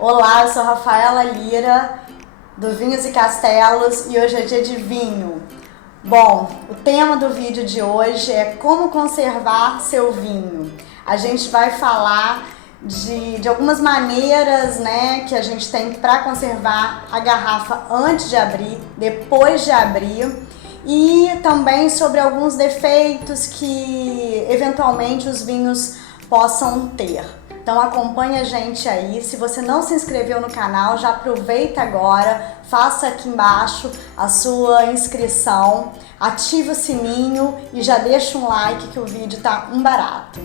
Olá, eu sou Rafaela Lira, do Vinhos e Castelos, e hoje é dia de vinho. Bom, o tema do vídeo de hoje é como conservar seu vinho. A gente vai falar de algumas maneiras, né, que a gente tem para conservar a garrafa antes de abrir, depois de abrir, e também sobre alguns defeitos que eventualmente os vinhos possam ter. Então acompanha a gente aí. Se você não se inscreveu no canal, já aproveita agora, faça aqui embaixo a sua inscrição, ativa o sininho e já deixa um like que o vídeo tá um barato.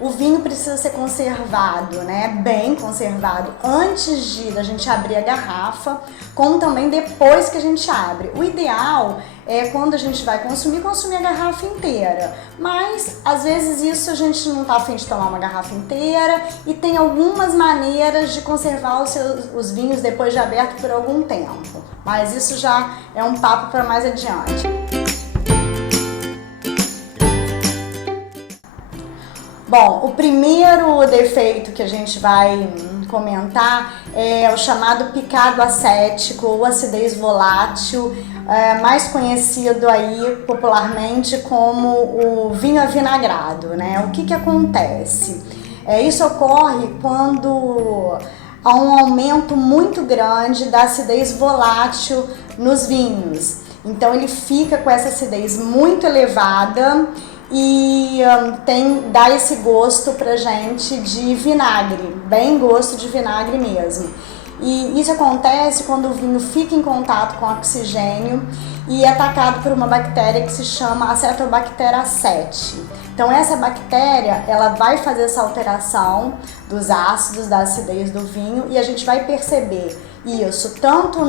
O vinho precisa ser conservado, né? Bem conservado antes da gente abrir a garrafa, como também depois que a gente abre. O ideal é quando a gente vai consumir a garrafa inteira. Mas às vezes isso a gente não tá afim de tomar uma garrafa inteira e tem algumas maneiras de conservar os vinhos depois de aberto por algum tempo. Mas isso já é um papo para mais adiante. Bom, o primeiro defeito que a gente vai comentar é o chamado picado acético ou acidez volátil, mais conhecido aí popularmente como o vinho avinagrado, né? O que acontece? Isso ocorre quando há um aumento muito grande da acidez volátil nos vinhos. Então ele fica com essa acidez muito elevada e dá esse gosto pra gente de vinagre, bem gosto de vinagre mesmo. E isso acontece quando o vinho fica em contato com oxigênio e é atacado por uma bactéria que se chama Acetobacter aceti. Então essa bactéria, ela vai fazer essa alteração dos ácidos, da acidez do vinho, e a gente vai perceber isso tanto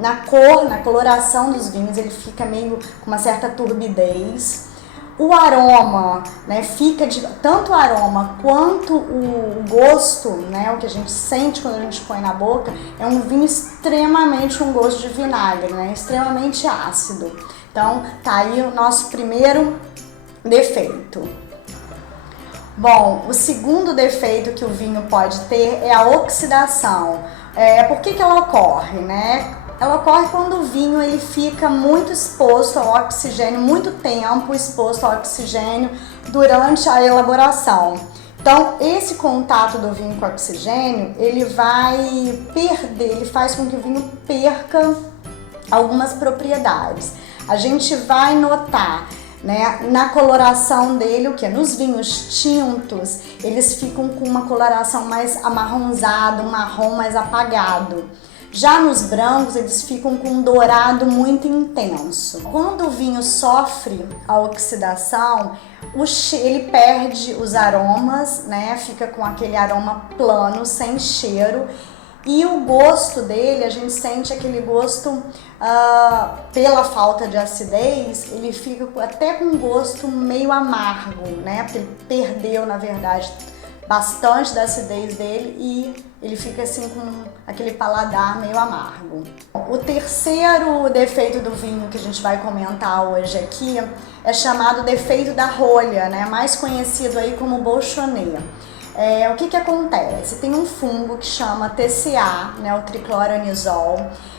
na cor, na coloração dos vinhos, ele fica meio com uma certa turbidez. O aroma, né, tanto o aroma quanto o gosto, né, o que a gente sente quando a gente põe na boca, é um vinho extremamente com gosto de vinagre, né, extremamente ácido. Então, tá aí o nosso primeiro defeito. Bom, o segundo defeito que o vinho pode ter é a oxidação. Por que ela ocorre, né? Ela ocorre quando o vinho ele fica muito exposto ao oxigênio, muito tempo exposto ao oxigênio durante a elaboração. Então, esse contato do vinho com o oxigênio, ele vai perder, ele faz com que o vinho perca algumas propriedades. A gente vai notar, né, na coloração dele, o que? Nos vinhos tintos, eles ficam com uma coloração mais amarronzada, um marrom mais apagado. Já nos brancos, eles ficam com um dourado muito intenso. Quando o vinho sofre a oxidação, ele perde os aromas, né? Fica com aquele aroma plano, sem cheiro. E o gosto dele, a gente sente aquele gosto, pela falta de acidez, ele fica até com um gosto meio amargo, né? Porque ele perdeu, na verdade, bastante da acidez dele e ele fica assim com aquele paladar meio amargo. O terceiro defeito do vinho que a gente vai comentar hoje aqui é chamado defeito da rolha, né? Mais conhecido aí como bolchonê. O que acontece? Tem um fungo que chama TCA, né, o tricloranizol.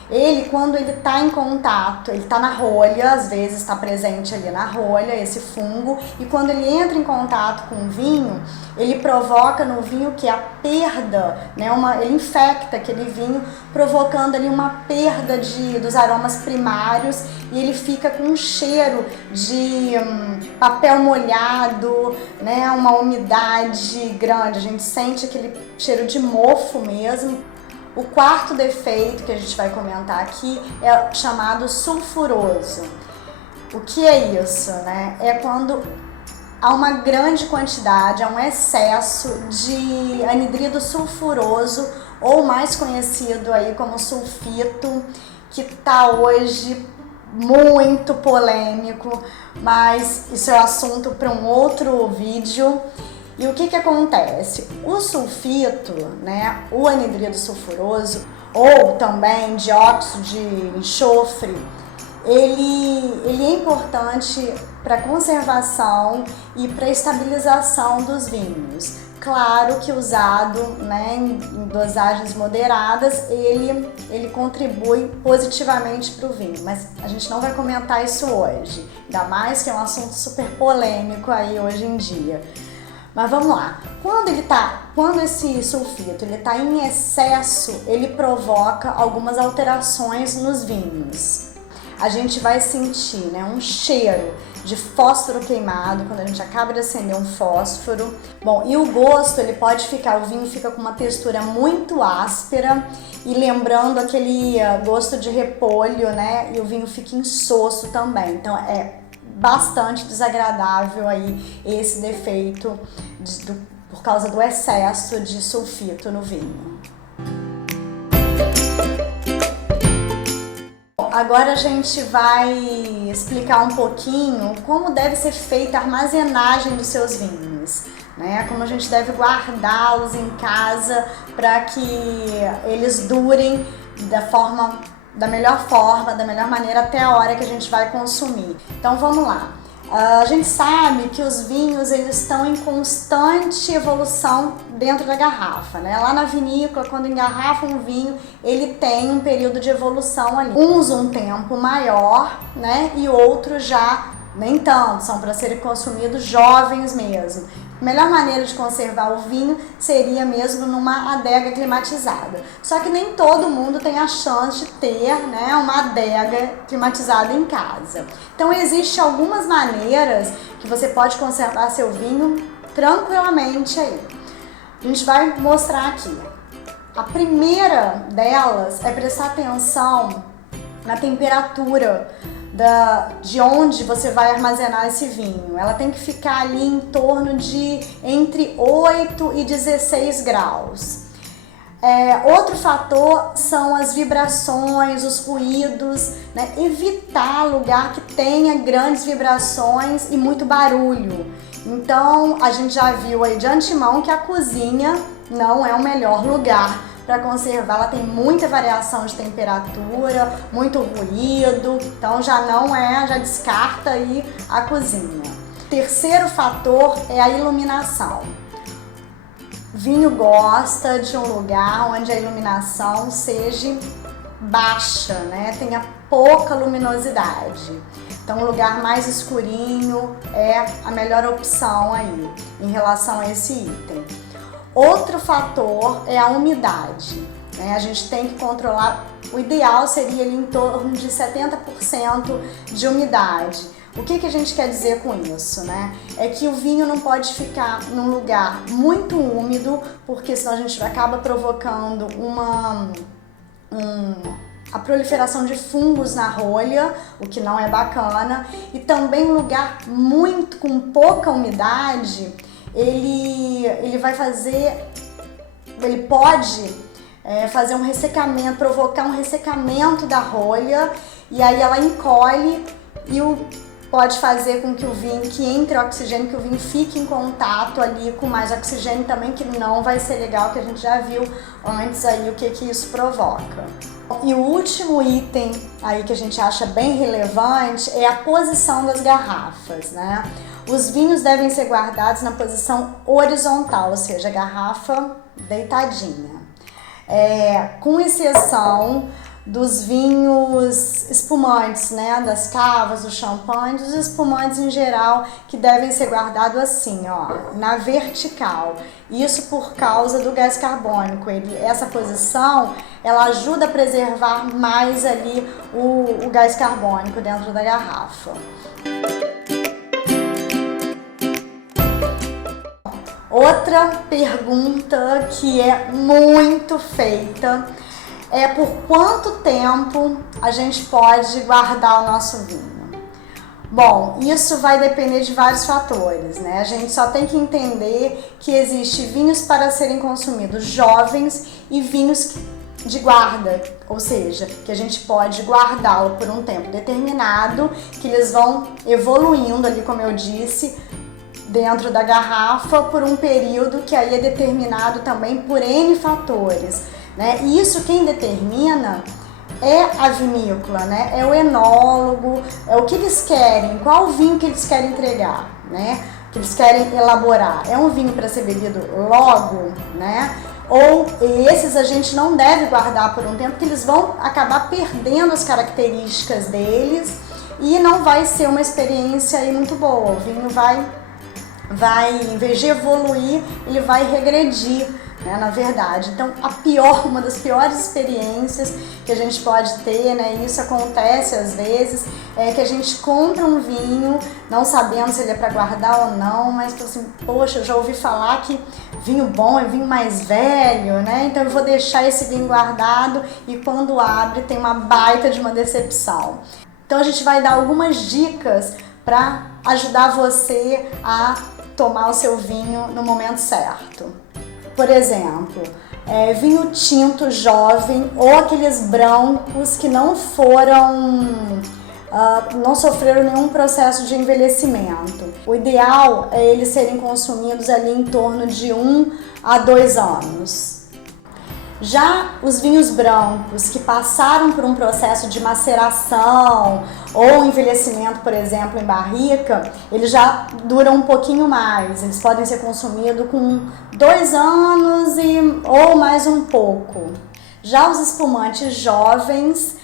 Ele, quando ele está em contato, ele está na rolha, às vezes está presente ali na rolha, esse fungo, e quando ele entra em contato com o vinho, ele provoca no vinho que a perda, né, ele infecta aquele vinho, provocando ali uma perda dos aromas primários, e ele fica com um cheiro de papel molhado, né, uma umidade grande, a gente sente aquele cheiro de mofo mesmo. O quarto defeito que a gente vai comentar aqui é chamado sulfuroso. O que é isso, né? É quando há uma grande quantidade, há um excesso de anidrido sulfuroso, ou mais conhecido aí como sulfito, que está hoje muito polêmico, mas isso é assunto para um outro vídeo. E o que acontece? O sulfito, né, o anidrido sulfuroso, ou também dióxido de enxofre, ele é importante para a conservação e para a estabilização dos vinhos. Claro que usado, né, em dosagens moderadas, ele contribui positivamente para o vinho, mas a gente não vai comentar isso hoje, ainda mais que é um assunto super polêmico aí hoje em dia. Mas vamos lá, quando esse sulfito está em excesso, ele provoca algumas alterações nos vinhos. A gente vai sentir, né, um cheiro de fósforo queimado quando a gente acaba de acender um fósforo. Bom, e o gosto, o vinho fica com uma textura muito áspera e lembrando aquele gosto de repolho, né? E o vinho fica insosso também. Então é bastante desagradável aí esse defeito por causa do excesso de sulfito no vinho. Agora a gente vai explicar um pouquinho como deve ser feita a armazenagem dos seus vinhos, né? Como a gente deve guardá-los em casa para que eles durem da melhor maneira até a hora que a gente vai consumir. Então vamos lá. A gente sabe que os vinhos eles estão em constante evolução dentro da garrafa, né? Lá na vinícola, quando engarrafa um vinho, ele tem um período de evolução ali. Uns um tempo maior, né? E outros já nem tanto, são para serem consumidos jovens mesmo. A melhor maneira de conservar o vinho seria mesmo numa adega climatizada. Só que nem todo mundo tem a chance de ter, né, uma adega climatizada em casa. Então existem algumas maneiras que você pode conservar seu vinho tranquilamente aí. A gente vai mostrar aqui. A primeira delas é prestar atenção na temperatura de onde você vai armazenar esse vinho. Ela tem que ficar ali em torno de entre 8 e 16 graus. Outro fator são as vibrações, os ruídos, né? Evitar lugar que tenha grandes vibrações e muito barulho. Então, a gente já viu aí de antemão que a cozinha não é o melhor lugar para conservar. Ela tem muita variação de temperatura, muito ruído, então já descarta aí a cozinha. Terceiro fator é a iluminação. Vinho gosta de um lugar onde a iluminação seja baixa, né? Tenha pouca luminosidade. Então, um lugar mais escurinho é a melhor opção aí em relação a esse item. Outro fator é a umidade, né? A gente tem que controlar, o ideal seria ali em torno de 70% de umidade. O que a gente quer dizer com isso, né? É que o vinho não pode ficar num lugar muito úmido, porque senão a gente acaba provocando a proliferação de fungos na rolha, o que não é bacana, e também um lugar com pouca umidade, ele pode fazer um ressecamento, provocar um ressecamento da rolha, e aí ela encolhe e pode fazer com que o vinho, que entre oxigênio, que o vinho fique em contato ali com mais oxigênio também, que não vai ser legal, que a gente já viu antes aí o que isso provoca. E o último item aí que a gente acha bem relevante é a posição das garrafas, né? Os vinhos devem ser guardados na posição horizontal, ou seja, a garrafa deitadinha. Com exceção dos vinhos espumantes, né? Das cavas, dos champanhes, dos espumantes em geral, que devem ser guardados assim, ó, na vertical. Isso por causa do gás carbônico. Essa posição, ela ajuda a preservar mais ali o gás carbônico dentro da garrafa. Outra pergunta que é muito feita é por quanto tempo a gente pode guardar o nosso vinho. Bom, isso vai depender de vários fatores, né? A gente só tem que entender que existe vinhos para serem consumidos jovens e vinhos de guarda, ou seja, que a gente pode guardá-lo por um tempo determinado, que eles vão evoluindo ali, como eu disse, dentro da garrafa por um período que aí é determinado também por N fatores, né? E isso quem determina é a vinícola, né? É o enólogo, é o que eles querem, qual vinho que eles querem entregar, né? Que eles querem elaborar. É um vinho para ser bebido logo, né? Ou esses a gente não deve guardar por um tempo, porque eles vão acabar perdendo as características deles e não vai ser uma experiência aí muito boa. O vinho vai, em vez de evoluir, ele vai regredir, né, na verdade. Então, uma das piores experiências que a gente pode ter, né, e isso acontece às vezes, é que a gente compra um vinho, não sabendo se ele é para guardar ou não, mas assim, poxa, eu já ouvi falar que vinho bom é vinho mais velho, né, então eu vou deixar esse vinho guardado e quando abre tem uma baita de uma decepção. Então a gente vai dar algumas dicas para ajudar você a tomar o seu vinho no momento certo. Por exemplo, vinho tinto jovem ou aqueles brancos que não sofreram nenhum processo de envelhecimento. O ideal é eles serem consumidos ali em torno de 1 a 2 anos. Já os vinhos brancos que passaram por um processo de maceração ou envelhecimento, por exemplo, em barrica, eles já duram um pouquinho mais. Eles podem ser consumidos com 2 anos ou mais um pouco. Já os espumantes jovens,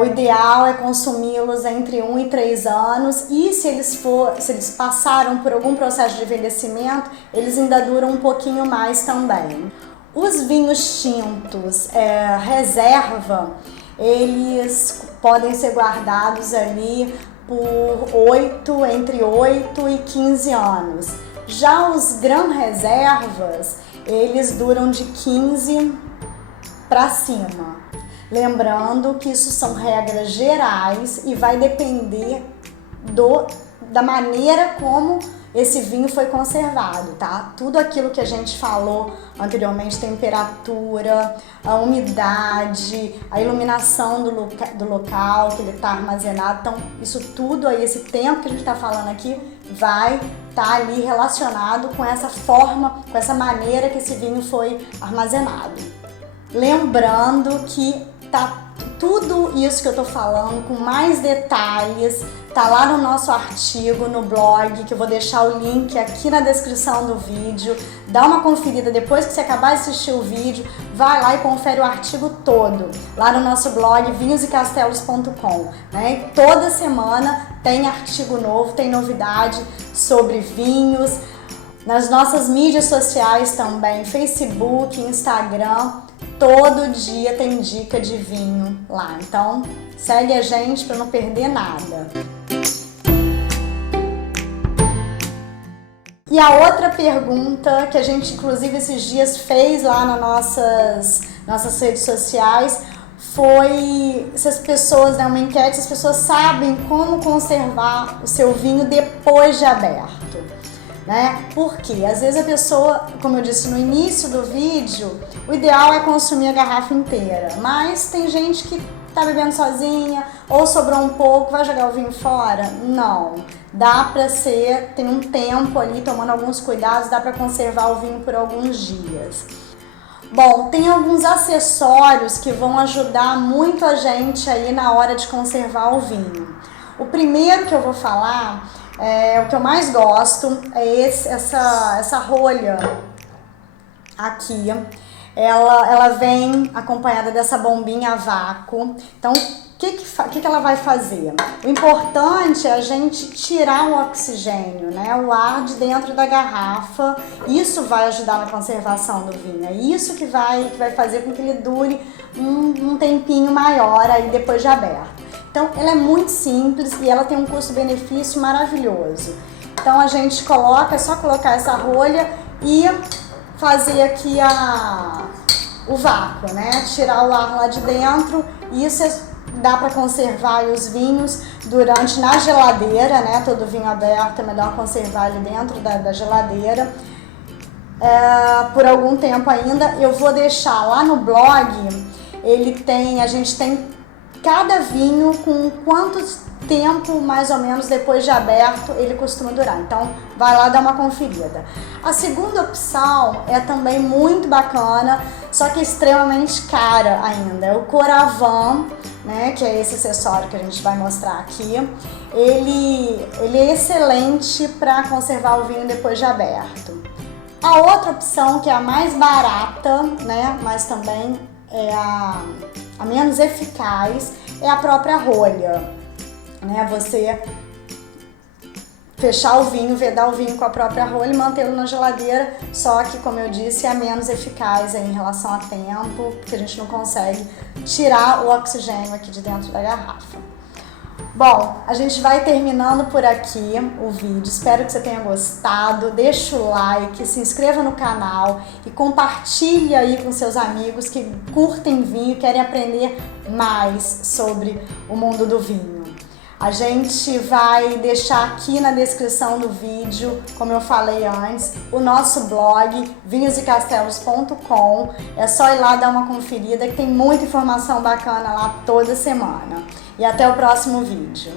o ideal é consumi-los entre 1 e 3 anos e se eles passaram por algum processo de envelhecimento, eles ainda duram um pouquinho mais também. Os vinhos tintos reserva, eles podem ser guardados ali por entre 8 e 15 anos. Já os Gran Reservas, eles duram de 15 para cima. Lembrando que isso são regras gerais e vai depender da maneira como esse vinho foi conservado, tá? Tudo aquilo que a gente falou anteriormente, temperatura, a umidade, a iluminação do local que ele está armazenado, então isso tudo aí, esse tempo que a gente está falando aqui, vai estar ali relacionado com essa forma, com essa maneira que esse vinho foi armazenado. Lembrando que tá tudo isso que eu tô falando com mais detalhes, tá lá no nosso artigo no blog, que eu vou deixar o link aqui na descrição do vídeo. Dá uma conferida depois que você acabar de assistir o vídeo, vai lá e confere o artigo todo, lá no nosso blog vinhosecastelos.com, né? Toda semana tem artigo novo, tem novidade sobre vinhos. Nas nossas mídias sociais também, Facebook, Instagram, todo dia tem dica de vinho lá. Então, segue a gente para não perder nada. E a outra pergunta que a gente, inclusive, esses dias fez lá nas nossas redes sociais foi se as pessoas, né, uma enquete, se as pessoas sabem como conservar o seu vinho depois de aberto. Né? Porque às vezes a pessoa, como eu disse no início do vídeo, o ideal é consumir a garrafa inteira, mas tem gente que tá bebendo sozinha ou sobrou um pouco, vai jogar o vinho fora? Não, dá pra tem um tempo ali, tomando alguns cuidados, dá pra conservar o vinho por alguns dias. Bom, tem alguns acessórios que vão ajudar muito a gente aí na hora de conservar o vinho. O primeiro que eu vou falar o que eu mais gosto é essa rolha aqui. Ela vem acompanhada dessa bombinha a vácuo. Então, o que ela vai fazer? O importante é a gente tirar o oxigênio, né? O ar de dentro da garrafa. Isso vai ajudar na conservação do vinho. É isso que vai fazer com que ele dure um tempinho maior aí depois de aberto. Então, ela é muito simples e ela tem um custo-benefício maravilhoso. Então, a gente é só colocar essa rolha e fazer aqui o vácuo, né? Tirar o ar lá de dentro. Isso dá para conservar os vinhos na geladeira, né? Todo vinho aberto é melhor conservar ali dentro da geladeira. Por algum tempo ainda. Eu vou deixar lá no blog, a gente tem cada vinho com quantos tempo mais ou menos depois de aberto ele costuma durar. Então vai lá dar uma conferida. A segunda opção é também muito bacana, só que extremamente cara ainda. É o Coravin, né, que é esse acessório que a gente vai mostrar aqui. Ele é excelente para conservar o vinho depois de aberto. A outra opção, que é a mais barata, né, mas também é a menos eficaz, é a própria rolha. Né, você fechar o vinho, vedar o vinho com a própria rolha e mantê-lo na geladeira, só que, como eu disse, é a menos eficaz em relação a tempo, porque a gente não consegue tirar o oxigênio aqui de dentro da garrafa. Bom, a gente vai terminando por aqui o vídeo, espero que você tenha gostado, deixa o like, se inscreva no canal e compartilhe aí com seus amigos que curtem vinho e querem aprender mais sobre o mundo do vinho. A gente vai deixar aqui na descrição do vídeo, como eu falei antes, o nosso blog vinhosecastelos.com. É só ir lá dar uma conferida que tem muita informação bacana lá toda semana. E até o próximo vídeo.